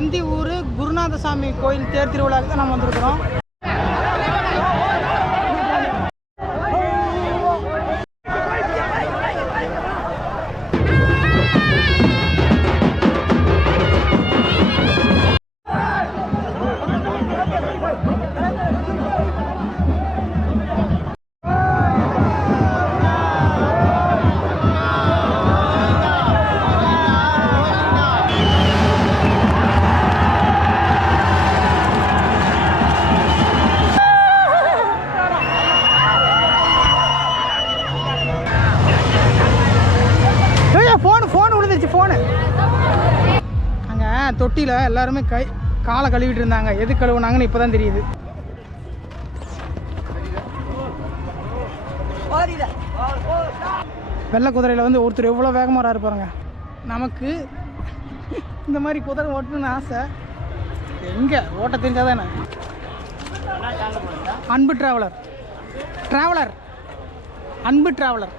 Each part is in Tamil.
அந்தியூர் குருநாதசாமி கோயில் தேர் திருவிழாவுக்கு தான் நம்ம வந்திருக்கிறோம். அங்கே தொட்டியில் எல்லாருமே காலை கழுவிட்டு இருந்தாங்க. எது கழுவுனாங்கன்னு இப்போ தான் தெரியுது. வெள்ளை குதிரையில் வந்து ஒருத்தர் எவ்வளோ வேகமாக இருப்பாருங்க. நமக்கு இந்த மாதிரி குதிரை ஓட்டணும்னு ஆசை. எங்கே ஓட்ட தெரிஞ்சால் தானே. அன்பு டிராவலர் அன்பு டிராவலர்.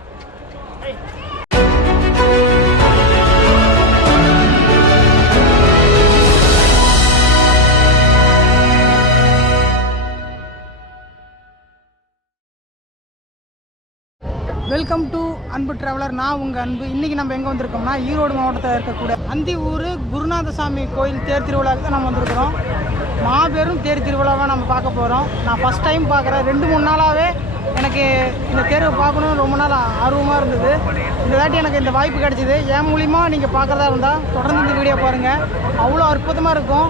வெல்கம் டு அன்பு டிராவலர். நான் உங்கள் அன்பு. இன்றைக்கி நம்ம எங்கே வந்திருக்கோம்னா ஈரோடு மாவட்டத்தில் இருக்கக்கூடிய அந்தியூர் குருநாதசாமி கோயில் தேர் திருவிழாவுக்கு தான் நம்ம வந்திருக்கிறோம். மாபெரும் தேர் திருவிழாவை நம்ம பார்க்க போகிறோம். நான் ஃபஸ்ட் டைம் பார்க்குறேன். 2-3 நாளாகவே எனக்கு இந்த தேர்வை பார்க்கணுன்னு ரொம்ப நாள் ஆர்வமாக இருந்தது. இந்த தாட்டி எனக்கு இந்த வாய்ப்பு கிடச்சிது. என் மூலிமா நீங்கள் பார்க்குறதா இருந்தால் தொடர்ந்து இந்த வீடியோ பாருங்கள். அவ்வளோ அற்புதமாக இருக்கும்.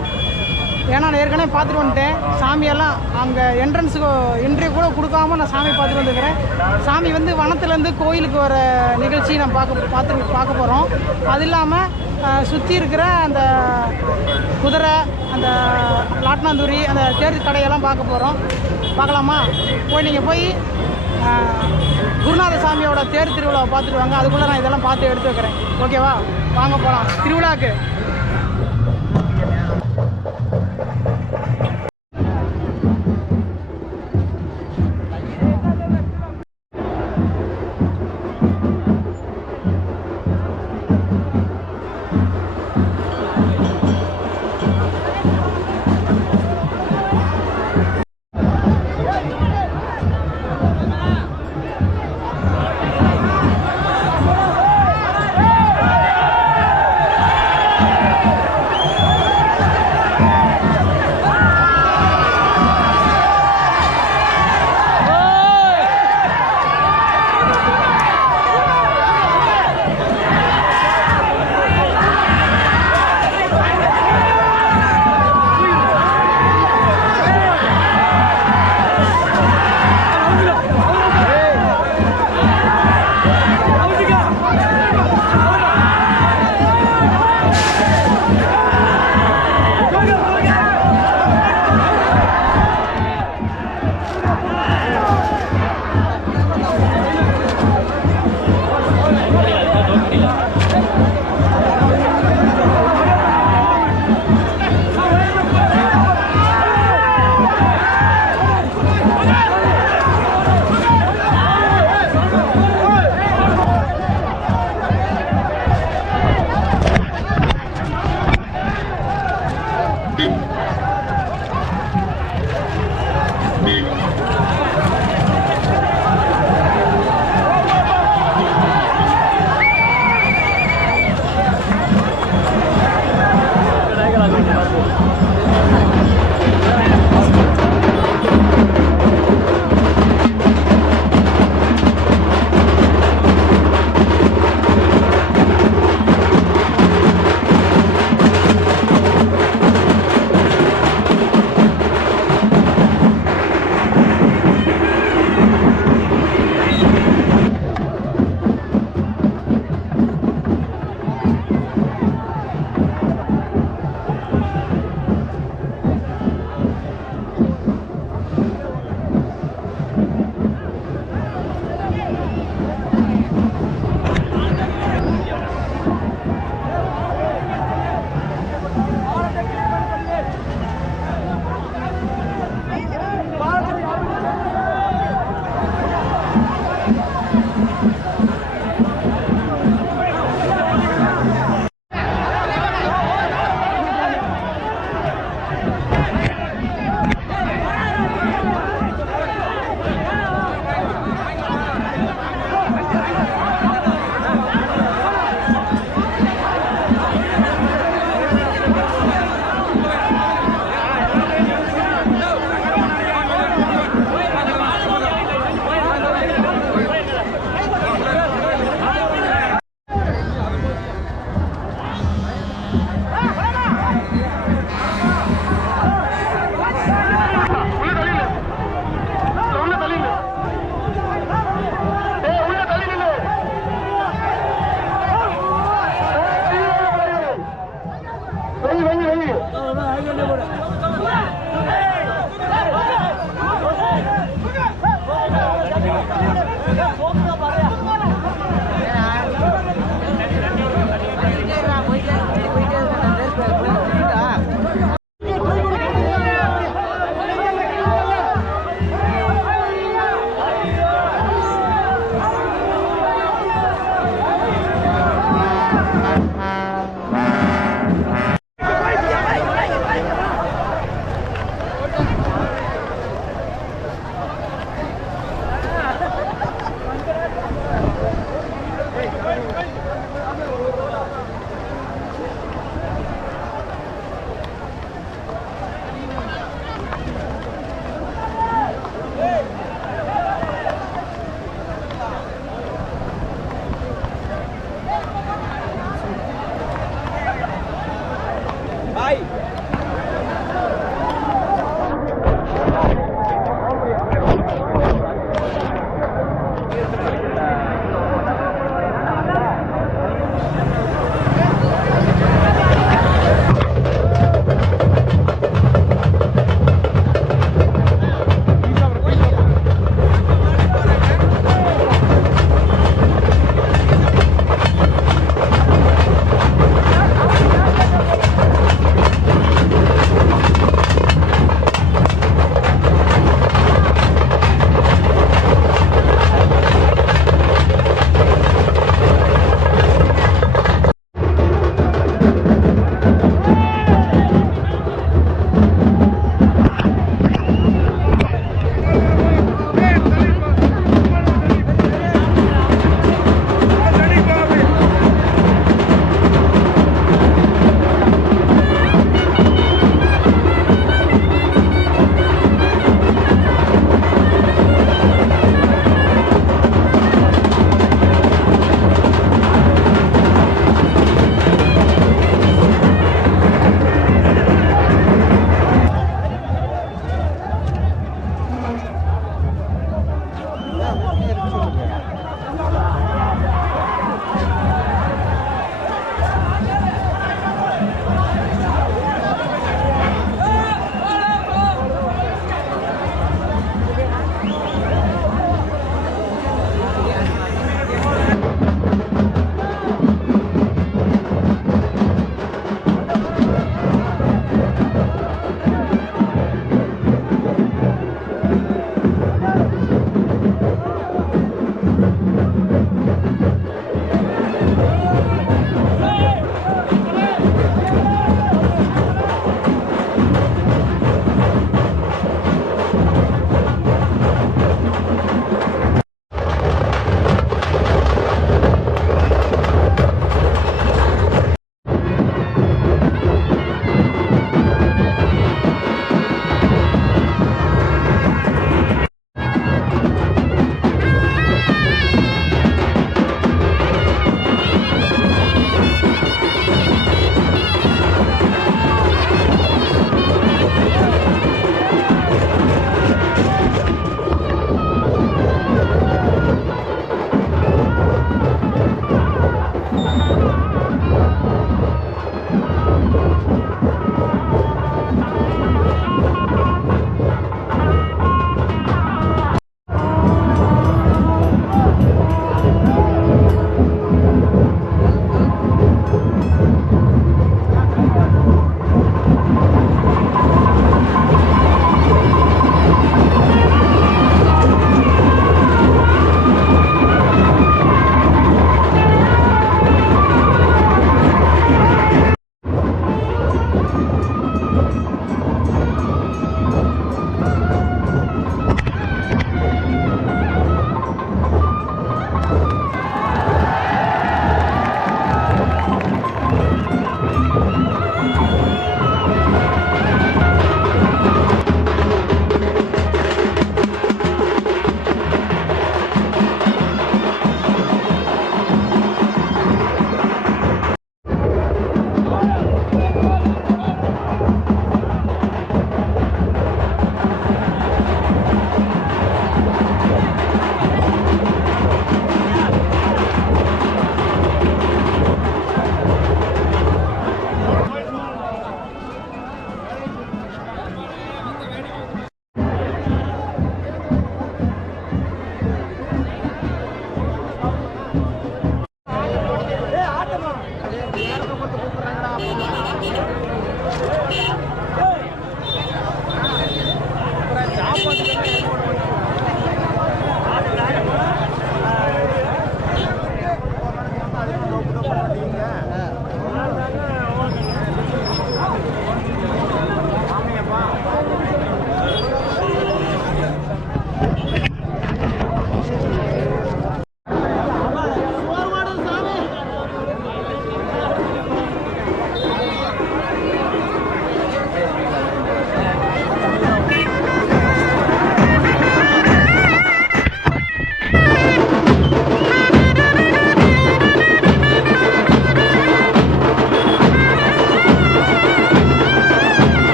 ஏன்னா நான் ஏற்கனவே பார்த்துட்டு வந்துட்டேன். சாமியெல்லாம் அங்கே என்ட்ரன்ஸுக்கு என்ட்ரி கூட கொடுக்காம நான் சாமி பார்த்துட்டு வந்துருக்கிறேன். சாமி வந்து வனத்துலேருந்து கோயிலுக்கு வர நிகழ்ச்சி நம்ம பார்க்க போகிறோம். அது இல்லாமல் சுற்றி இருக்கிற அந்த குதிரை, அந்த லாட்னாந்தூரி, அந்த தேர் கடையெல்லாம் பார்க்க போகிறோம். பார்க்கலாமா? நீங்கள் போய் குருநாதசாமியோட தேர் திருவிழாவை பார்த்துட்டு வாங்க. அதுக்குள்ளே நான் இதெல்லாம் பார்த்து எடுத்து வைக்கிறேன். ஓகேவா? வாங்க போகலாம் திருவிழாவுக்கு.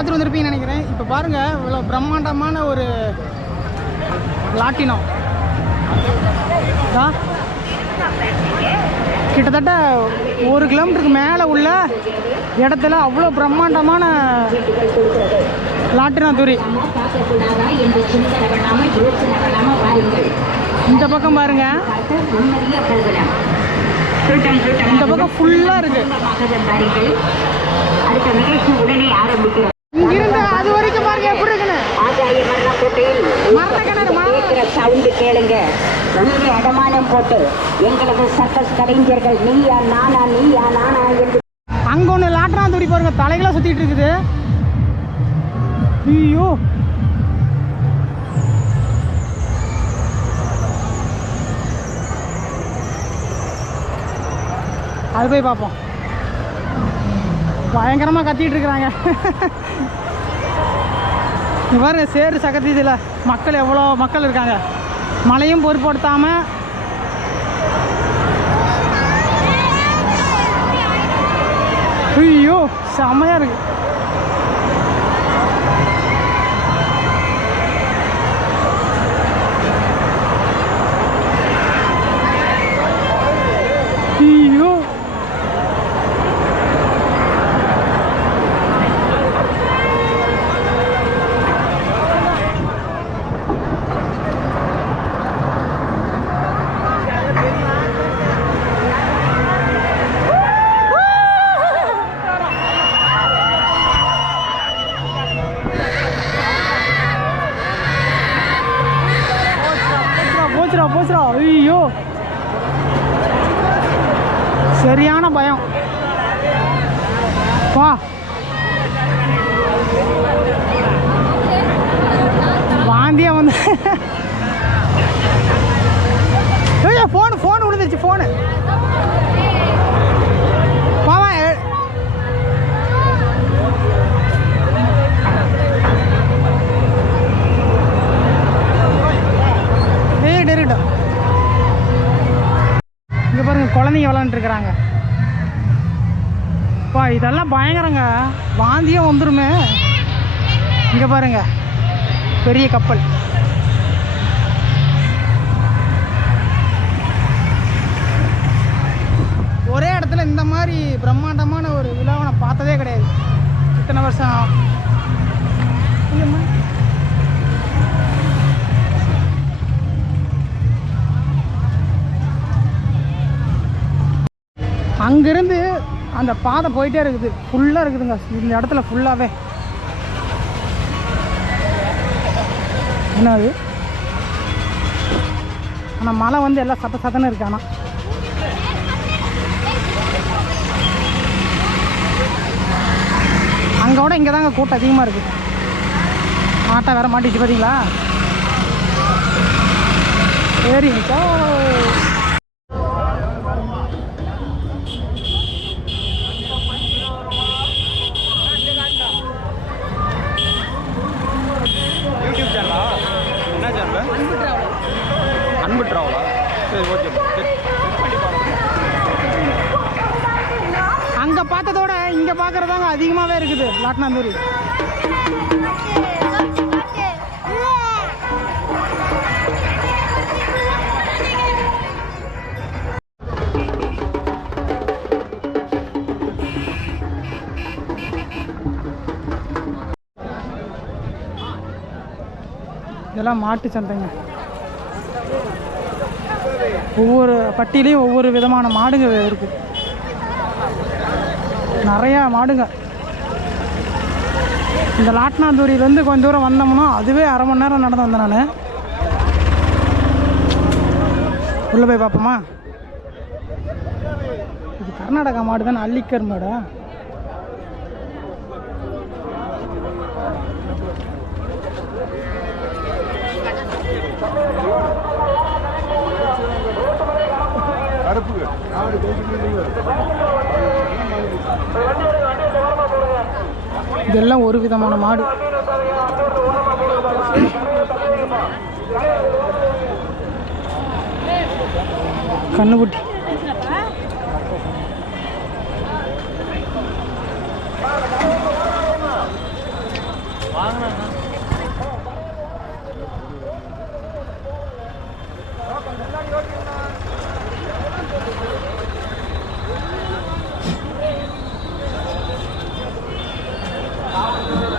பார்த்துட்டு வந்திருப்பீங்கன்னு நினைக்கிறேன். இப்போ பாருங்கள் இவ்வளோ பிரம்மாண்டமான ஒரு லாட்டினம் தான். கிட்டத்தட்ட 1 கிலோமீட்டருக்கு மேலே உள்ள இடத்துல அவ்வளோ பிரம்மாண்டமான லாட்டினம் தூரி. இந்த பக்கம் பாருங்க, இந்த பக்கம் ஃபுல்லாக இருக்கு. இங்கிருந்து அது வரைக்கும் பாருங்க எப்படி இருக்குன்னு. சவுண்டு கேளுங்க. நீங்க அடமானம் போட்டு எங்களது சர்க்கஸ் கலைஞர்கள் நீயா நானா நீயா நானா என்று அங்க ஒண்ணு லாட்டரான் தூரி பாருங்க, தலைகளா சுத்திட்டு இருக்குது. ஐயோ, அது போய் பார்ப்போம். பயங்கரமாக கத்திட்டு இருக்கிறாங்க. இங்கே பாருங்க, சேரு சகதியில் மக்கள் எவ்வளோ மக்கள் இருக்காங்க. மழையும் பொருட்படுத்தாமல் ஐயோ செம்மையாக இருக்கு. ஐயோ, போச்சுரா. ஐயோ, சரியான பயம். வா, வாந்தியா வந்து ஃபோன் விழுந்துருச்சு. ஃபோனு பாவா. இருக்கட்டும். இங்கே பாருங்க, குழந்தைங்க விளாண்டுருக்குறாங்க. பா, இதெல்லாம் பயங்கரங்க, வாந்தியே வந்துருமே. இங்கே பாருங்க, பெரிய கப்பல். ஒரே இடத்துல இந்த மாதிரி பிரம்மாண்டமான ஒரு விழாவை நான் பார்த்ததே கிடையாது. இத்தனை வருஷம். அங்கேருந்து அந்த பாதை போயிட்டே இருக்குது, ஃபுல்லாக இருக்குதுங்க இந்த இடத்துல ஃபுல்லாகவே. என்னது, ஆனால் மழை வந்து எல்லாம் சத்தன்னு இருக்கு. ஆனால் அங்கே விட இங்கே தாங்க கூட்டம் அதிகமாக இருக்குது. ஆட்டோ வேறு மாட்டிச்சு பார்த்தீங்களா. சரிங்கக்கா, அன்பு டிராவலா? சரி, ஓகே. அங்கே பார்த்ததோட இங்கே பார்க்குறதாங்க அதிகமாகவே இருக்குது லாட்னாந்தூரி. இதெல்லாம் மாட்டு சந்தைங்க. ஒவ்வொரு பட்டியிலையும் ஒவ்வொரு விதமான மாடுங்க இருக்குது. நிறையா மாடுங்க. இந்த லாட்னாந்தூரியிலேருந்து கொஞ்சம் தூரம் வந்தோம்னா அதுவே அரை மணி நேரம் நடந்து வந்தேன் நான். உள்ளே போய் பார்ப்போமா? இது கர்நாடகா மாடு தானே, அல்லிக்கர் மாடா? இதெல்லாம் ஒரு விதமான மாடு. கண்ணுக்குட்டி.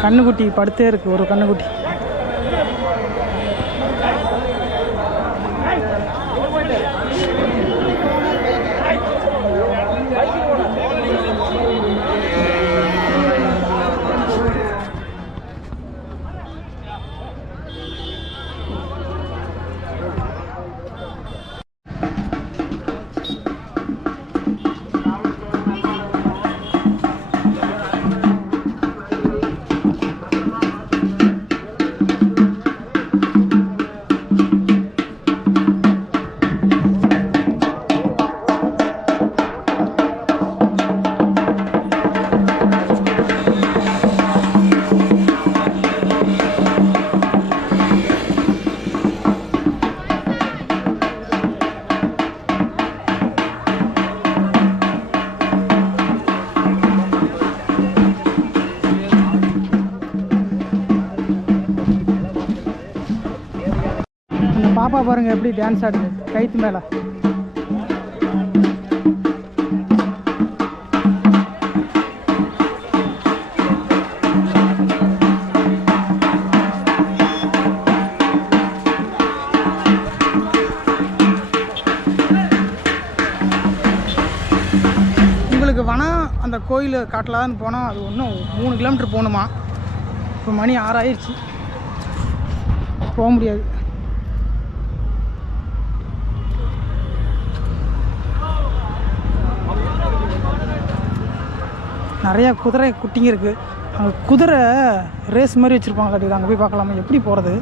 கண்ணுக்குட்டி படுத்தே இருக்குது ஒரு கண்ணுக்குட்டி. பாப்பா பாருங்க எப்படி டான்ஸ் ஆடுது கைத்து மேல. உங்களுக்கு வேணால் அந்த கோயில் காட்டலான்னு போனால் அது இன்னும் 3 கிலோமீட்டர் போகணுமா. இப்போ மணி 6 ஆயிடுச்சு, போக முடியாது. நிறையா குதிரை குட்டிங்க இருக்குது. அங்கே குதிரை ரேஸ் மாதிரி வச்சுருப்பாங்க. அங்கே போய் பார்க்கலாமா எப்படி போகிறது.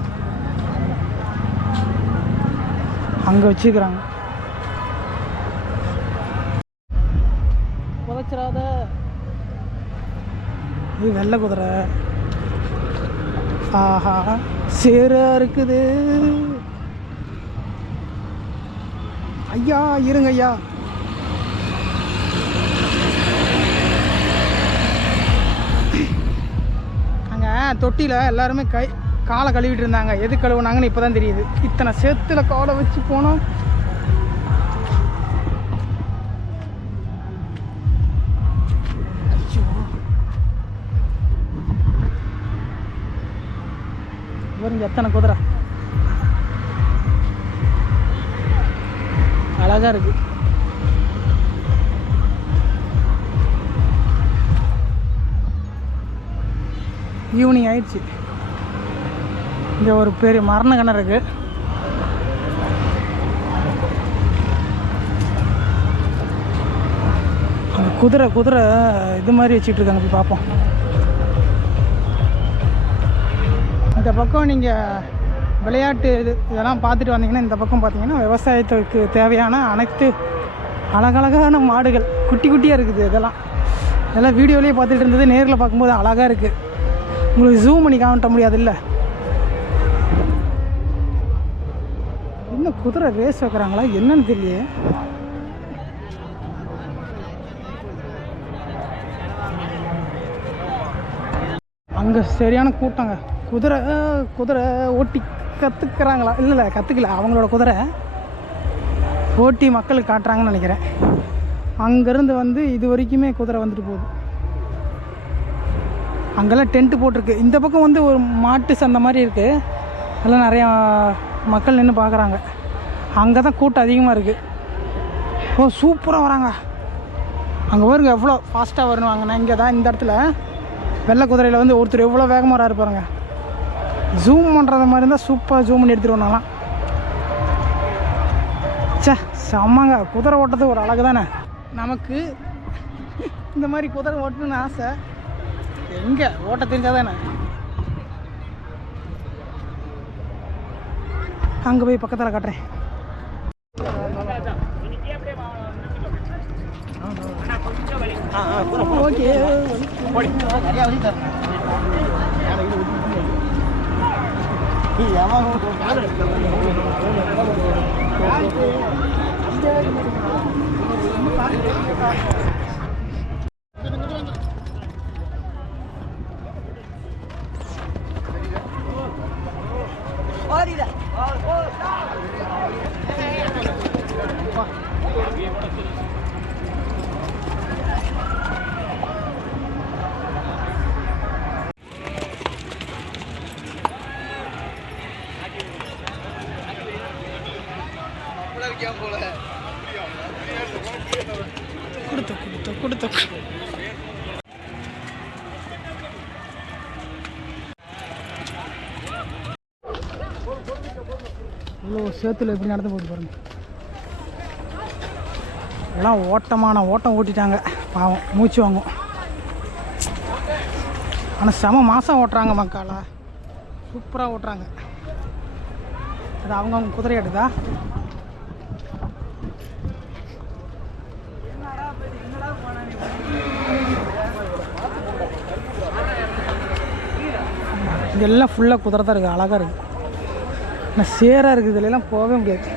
அங்கே வச்சுக்கிறாங்க. புதைச்சிடாத. இது வெள்ளை குதிரை. ஆஹா சேரா இருக்குது. ஐயா இருங்க ஐயா. தொட்டியில் எல்லாருமே காலை கழுவிட்டு இருந்தாங்க. எது கழுவுனாங்கன்னு இப்போ தான் தெரியுது. இத்தனை சேத்துல காலை வச்சு போனோம். இவருங்க எத்தனை குதிரை அழகா இருக்கு. ஈவினிங் ஆயிடுச்சு. இங்கே ஒரு பெரிய மரண கிணறு இருக்குது. அந்த குதிரை இது மாதிரி வச்சுட்டு இருக்காங்க. போய் பார்ப்போம். இந்த பக்கம் நீங்கள் விளையாட்டு இதெல்லாம் பார்த்துட்டு வந்தீங்கன்னா, இந்த பக்கம் பார்த்தீங்கன்னா விவசாயத்துக்கு தேவையான அனைத்து அழகழகான மாடுகள் குட்டி குட்டியாக இருக்குது. இதெல்லாம் வீடியோலேயே பார்த்துட்டு இருந்தது. நேரில் பார்க்கும்போது அழகாக இருக்குது. உங்களுக்கு ஜூம் பண்ணி காட்ட முடியாது இல்லை. இன்னும் குதிரை ரேஸ் வைக்கிறாங்களா என்னன்னு தெரியலையே. அங்கே சரியான கூட்டங்க. குதிரை ஓட்டி கற்றுக்கிறாங்களா? இல்லை கற்றுக்கல. அவங்களோட குதிரை ஓட்டி மக்களுக்கு காட்டுறாங்கன்னு நினைக்கிறேன். அங்கேருந்து வந்து இது வரைக்குமே குதிரை வந்துட்டு போகுது. அங்கெல்லாம் டென்ட்டு போட்டிருக்கு. இந்த பக்கம் வந்து ஒரு மாட்டு சந்தை மாதிரி இருக்குது. அதெல்லாம் நிறையா மக்கள் நின்று பார்க்குறாங்க. அங்கே தான் கூட்டம் அதிகமாக இருக்குது. ஓ சூப்பராக வராங்க. அங்கே பாருங்க எவ்வளோ ஃபாஸ்ட்டாக வருவாங்கண்ணா. இங்கே தான் இந்த இடத்துல வெள்ளை குதிரையில் வந்து ஒருத்தர் எவ்வளோ வேகமாக வராரு பாருங்க. ஜூம் பண்ணுறது மாதிரி இருந்தால் சூப்பராக ஜூம் பண்ணி எடுத்துகிட்டு வந்தாங்களாம். சே செம்மங்க. குதிரை ஓட்டுறது ஒரு அழகு தானே. நமக்கு இந்த மாதிரி குதிரை ஓட்டணுன்னு ஆசை. எங்கே ஓட்ட தெரிஞ்சால் தானே. அங்கே போய் பக்கத்தில் காட்டுறேன். ஓகே கொடுத்த இவ்வளோ சேத்துல எப்படி நடந்து போகுது பாருங்க. எல்லாம் ஓட்டம் ஓட்டிட்டாங்க பாவம், மூச்சு வாங்கும். ஆனால் செம மாதம் ஓட்டுறாங்க மக்களா, சூப்பராக ஓட்டுறாங்க. அது அவங்கவுங்க குதிரை எடுதா. இதெல்லாம் ஃபுல்லாக குதிரை தான் இருக்குது, அழகாக இருக்குது. ஆனால் சேராக இருக்குது, இதுலலாம் போகவே முடியாது.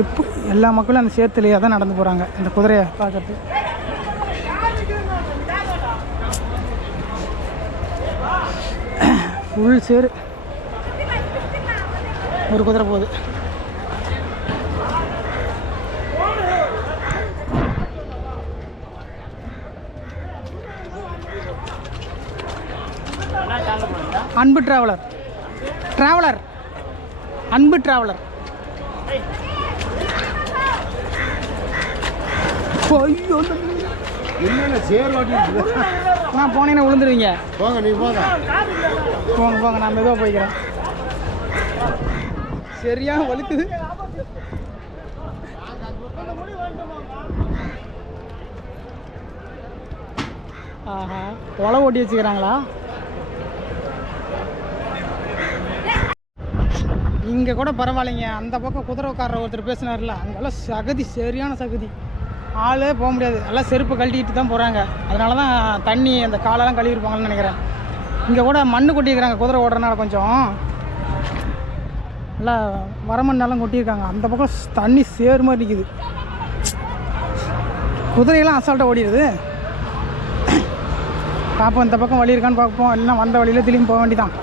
எப்போ எல்லா மக்களும் அந்த சேத்துலேயே தான் நடந்து போகிறாங்க இந்த குதிரையை பார்க்கறது. ஃபுல் சேரு, ஒரு குதிரை போகுது. அன்பு டிராவலர் அன்பு டிராவலர். ஐயோ என்னென்ன சேர் வாட்டி நான் போனீங்கன்னா விழுந்துருவீங்க. போங்க, நீ போங்க போங்க, நான் மெதுவாக போய்க்கிறேன். சரியா வலிக்குது. ஆஹா, ஒலை ஓட்டி வச்சுக்கிறாங்களா? இங்கே கூட பரவாயில்லைங்க. அந்த பக்கம் குதிரைக்காரர் ஒருத்தர் பேசினார்ல, அங்கெல்லாம் சகதி, சரியான சகதி. ஆளே போக முடியாது, எல்லாம் செருப்பு கழட்டிட்டு தான் போகிறாங்க. அதனால தான் தண்ணி அந்த காலெல்லாம் கழுவிருப்பாங்கன்னு நினைக்கிறேன். இங்கே கூட மண் கொட்டியிருக்கிறாங்க குதிரை ஓடுறதுனால, கொஞ்சம் நல்லா வரமண்ணெல்லாம் கொட்டியிருக்காங்க. அந்த பக்கம் தண்ணி சேரு மாதிரி நிற்கிது. குதிரையெல்லாம் அசால்ட்டாக ஓடிடுது. பார்ப்போம் இந்த பக்கம் வழி இருக்கான்னு பார்ப்போம், இல்லைன்னா வந்த வழியில் திரும்பி போக வேண்டிதான்.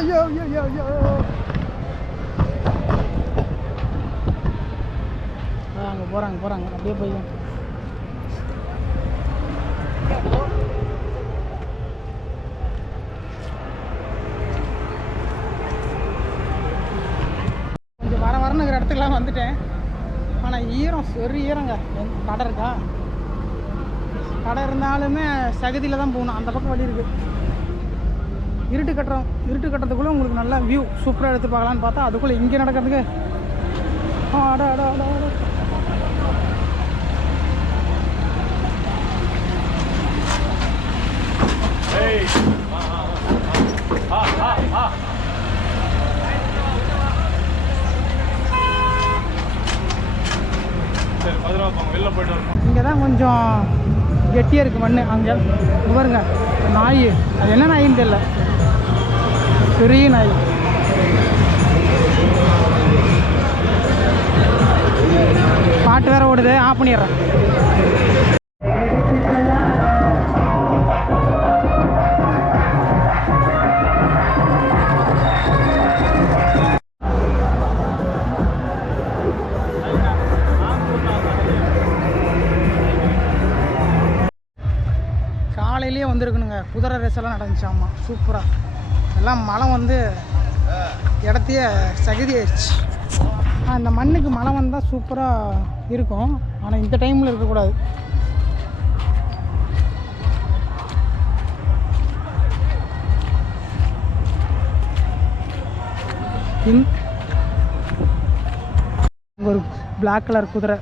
ஐயோ ஐயோ ஐயோ, அங்கே போகிறாங்க அப்படியே போய் கொஞ்சம் வரணுங்கிற இடத்துக்குலாம் வந்துட்டேன். ஆனால் ஈரம் சரி ஈரங்க. கடை இருக்கா? கடை இருந்தாலுமே சகதியில் தான் போகணும். அந்த பக்கம் வழி இருக்குது. இருட்டு கட்டுறதுக்குள்ளே உங்களுக்கு நல்லா வியூ சூப்பராக எடுத்து பார்க்கலான்னு பார்த்தா அதுக்குள்ளே இங்கே நடக்கிறதுக்கு இங்கே தான் கொஞ்சம் கெட்டியாக இருக்குது மண். அங்கே பாருங்க நாய், அது என்ன நாயின்னு தெரியல, பெரிய நாய். பாட்டு வேற ஓடுது, ஆஃப் பண்ணிடுறேன். காலையிலேயே வந்துருக்குனுங்க. குதிரை ரேஸ் எல்லாம் நடந்துச்சாமா, சூப்பராக. எல்லாம் மழை வந்து இடத்தையே சகதி ஆயிடுச்சு. இந்த மண்ணுக்கு மழை வந்தால் சூப்பராக இருக்கும், ஆனால் இந்த டைமில் இருக்கக்கூடாது. ஒரு பிளாக் கலர் குதிரை,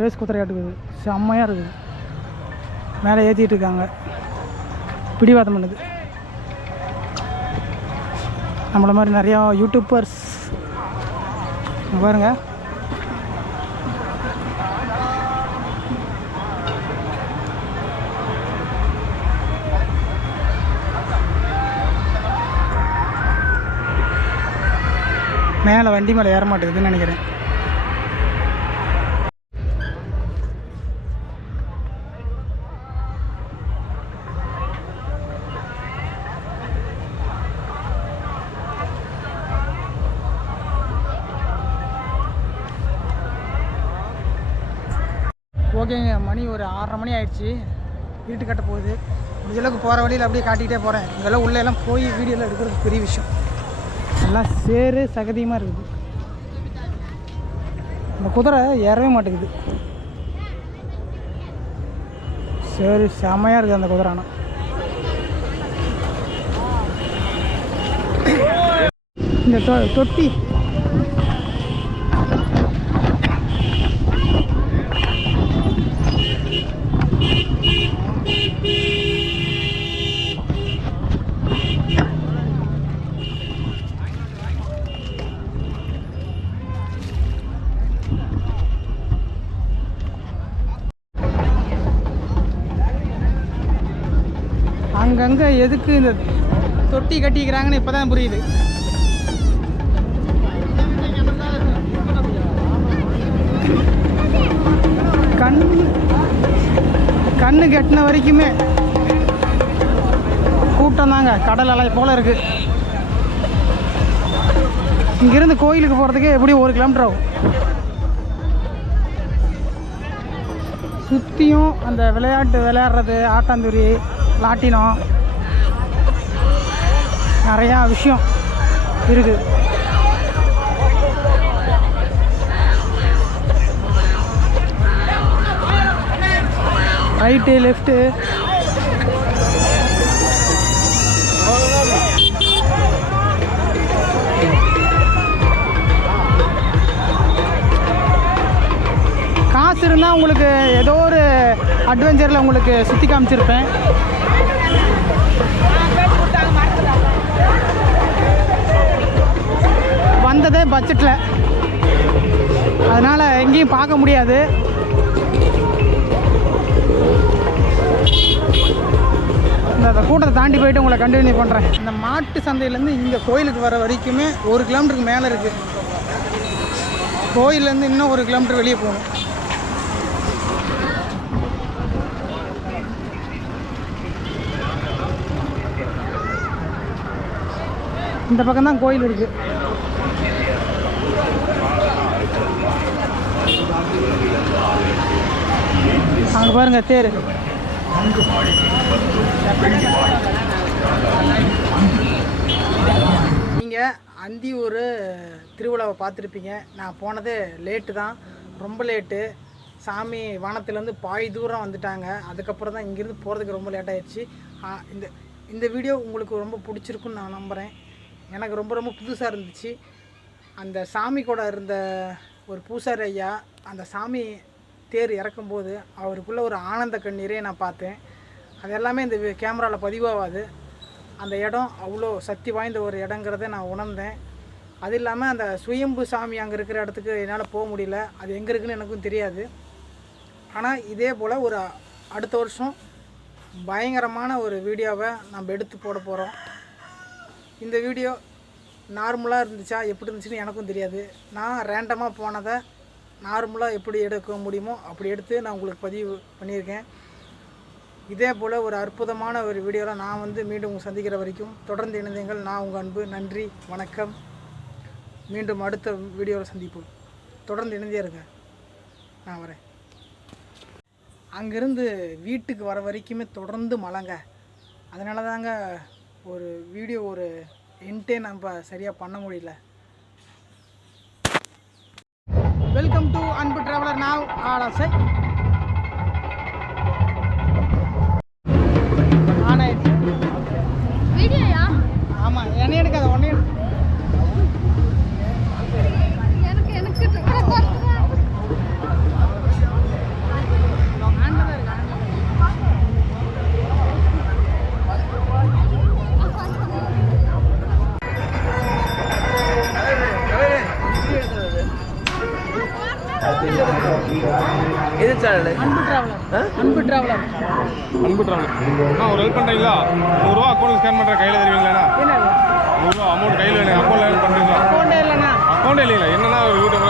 ரேஸ் குதிரையாட்டுக்குது, செம்மையாக இருக்குது. மேலே ஏற்றிட்டு இருக்காங்க, பிடிவாதம் பண்ணுது. நம்மளை மாதிரி நிறையா யூடியூபர்ஸ் பாருங்க. மேலே வண்டி மேலே ஏற மாட்டேங்குதுன்னு நினைக்கிறேன். ஓகேங்க, மணி ஒரு 6:30 மணி ஆயிடுச்சு. இருட்டு கட்ட போகுது. முடிஞ்சளவுக்கு போகிற வழியில் அப்படியே காட்டிகிட்டே போகிறேன். இங்கெல்லாம் உள்ளே எல்லாம் போய் வீடியோவில் எடுக்கிறது பெரிய விஷயம். எல்லாம் சேரு சகதியமாக இருக்குது. இந்த குதிரை ஏறவே மாட்டேங்குது. சரி செமையாக இருக்குது அந்த குதிரை. ஆனால் இந்த தொட்டி அங்கங்கே எதுக்கு இந்த தொட்டி கட்டிக்கிறாங்கன்னு இப்போ தான் புரியுது. கண்ணு கட்டின வரைக்குமே கூட்டம் தாங்க. கடல் அலை போல் இருக்குது. இங்கேருந்து கோயிலுக்கு போகிறதுக்கே எப்படியும் 1 கிலோமீட்டர் ஆகும். சுற்றியும் அந்த விளையாடுறது, ஆட்டாந்துரி, லாட்டினம், நிறையா விஷயம் இருக்குது. ரைட்டு லெஃப்ட்டு காசு இருந்தால் உங்களுக்கு ஏதோ ஒரு அட்வென்ச்சரில் உங்களுக்கு சுற்றி காமிச்சிருப்பேன். வந்ததே பட்ஜெட்டில், அதனால் எங்கேயும் பார்க்க முடியாது. இந்த கூட்டத்தை தாண்டி போயிட்டு உங்களை கண்டினியூ பண்ணுறேன். இந்த மாட்டு சந்தையிலேருந்து இங்கே கோயிலுக்கு வர வரைக்குமே 1 கிலோமீட்டருக்கு மேலே இருக்குது. கோயிலேருந்து இன்னும் 1 கிலோமீட்டர் வெளியே போகணும். இந்த பக்கம் தான் கோயில் இருக்குது. அங்கே பாருங்கள் தேர். நீங்கள் அந்தியூர் திருவிழாவை பார்த்துருப்பீங்க. நான் போனது லேட்டு தான், ரொம்ப லேட்டு. சாமி வானத்துலேருந்து பாதி தூரம் வந்துட்டாங்க. அதுக்கப்புறம் தான் இங்கேருந்து போகிறதுக்கு ரொம்ப லேட் ஆகிடுச்சு. இந்த வீடியோ உங்களுக்கு ரொம்ப பிடிச்சிருக்குன்னு நான் நம்புகிறேன். எனக்கு ரொம்ப ரொம்ப புதுசாக இருந்துச்சு. அந்த சாமி கூட இருந்த ஒரு பூசாரி ஐயா அந்த சாமி தேர் இறக்கும்போது அவருக்குள்ளே ஒரு ஆனந்த கண்ணீரே நான் பார்த்தேன். அது எல்லாமே இந்த கேமராவில் பதிவாகாது. அந்த இடம் அவ்வளோ சக்தி வாய்ந்த ஒரு இடங்கிறத நான் உணர்ந்தேன். அது இல்லாமல் அந்த சுயம்பு சாமி அங்கே இருக்கிற இடத்துக்கு என்னால் போக முடியல. அது எங்கே இருக்குதுன்னு எனக்கும் தெரியாது. ஆனால் இதே போல் ஒரு அடுத்த வருஷம் பயங்கரமான ஒரு வீடியோவை நம்ம எடுத்து போட போகிறோம். இந்த வீடியோ நார்மலாக இருந்துச்சா எப்படி இருந்துச்சுன்னு எனக்கும் தெரியாது. நான் ரேண்டமாக போனதை நார்மலாக எப்படி எடுக்க முடியுமோ அப்படி எடுத்து நான் உங்களுக்கு பதிவு பண்ணியிருக்கேன். இதே போல் ஒரு அற்புதமான ஒரு வீடியோவில் நான் மீண்டும் உங்களை சந்திக்கிற வரைக்கும் தொடர்ந்து இணைந்தீங்கள். நான் உங்கள் அன்பு. நன்றி, வணக்கம். மீண்டும் அடுத்த வீடியோவில் சந்திப்போம். தொடர்ந்து இணைந்தே இருங்க. நான் வரேன். அங்கேருந்து வீட்டுக்கு வர வரைக்குமே தொடர்ந்து மழைங்க. அதனால தாங்க ஒரு வீடியோ ஒரு என்டே நம்ம சரியாக பண்ண முடியல. வெல்கம் டு அன்பு டிராவலர். நான் ஆலாசை ஆனாயிடுச்சு வீடியோயா? ஆமாம், என்ன எடுக்காத ஒன்றே எது சேனல்? அன்பு டிராவலர். அன்பு டிராவலர். அன்பு டிராவலர். ஒரு ஹெல்ப் பண்ணுறீங்களா? 100 ரூபா அக்கௌண்ட் ஸ்கேன் பண்ணுற கையில் தருவீங்களா? என்ன 100 ரூபா அமௌண்ட் கையில் வேணும். அக்கௌண்ட்டில் பண்ணுறீங்களா? அக்கௌண்ட்டே இல்லைண்ணா. அக்கௌண்ட்டே இல்லைங்களா? என்னன்னா ஒரு யூடியூப்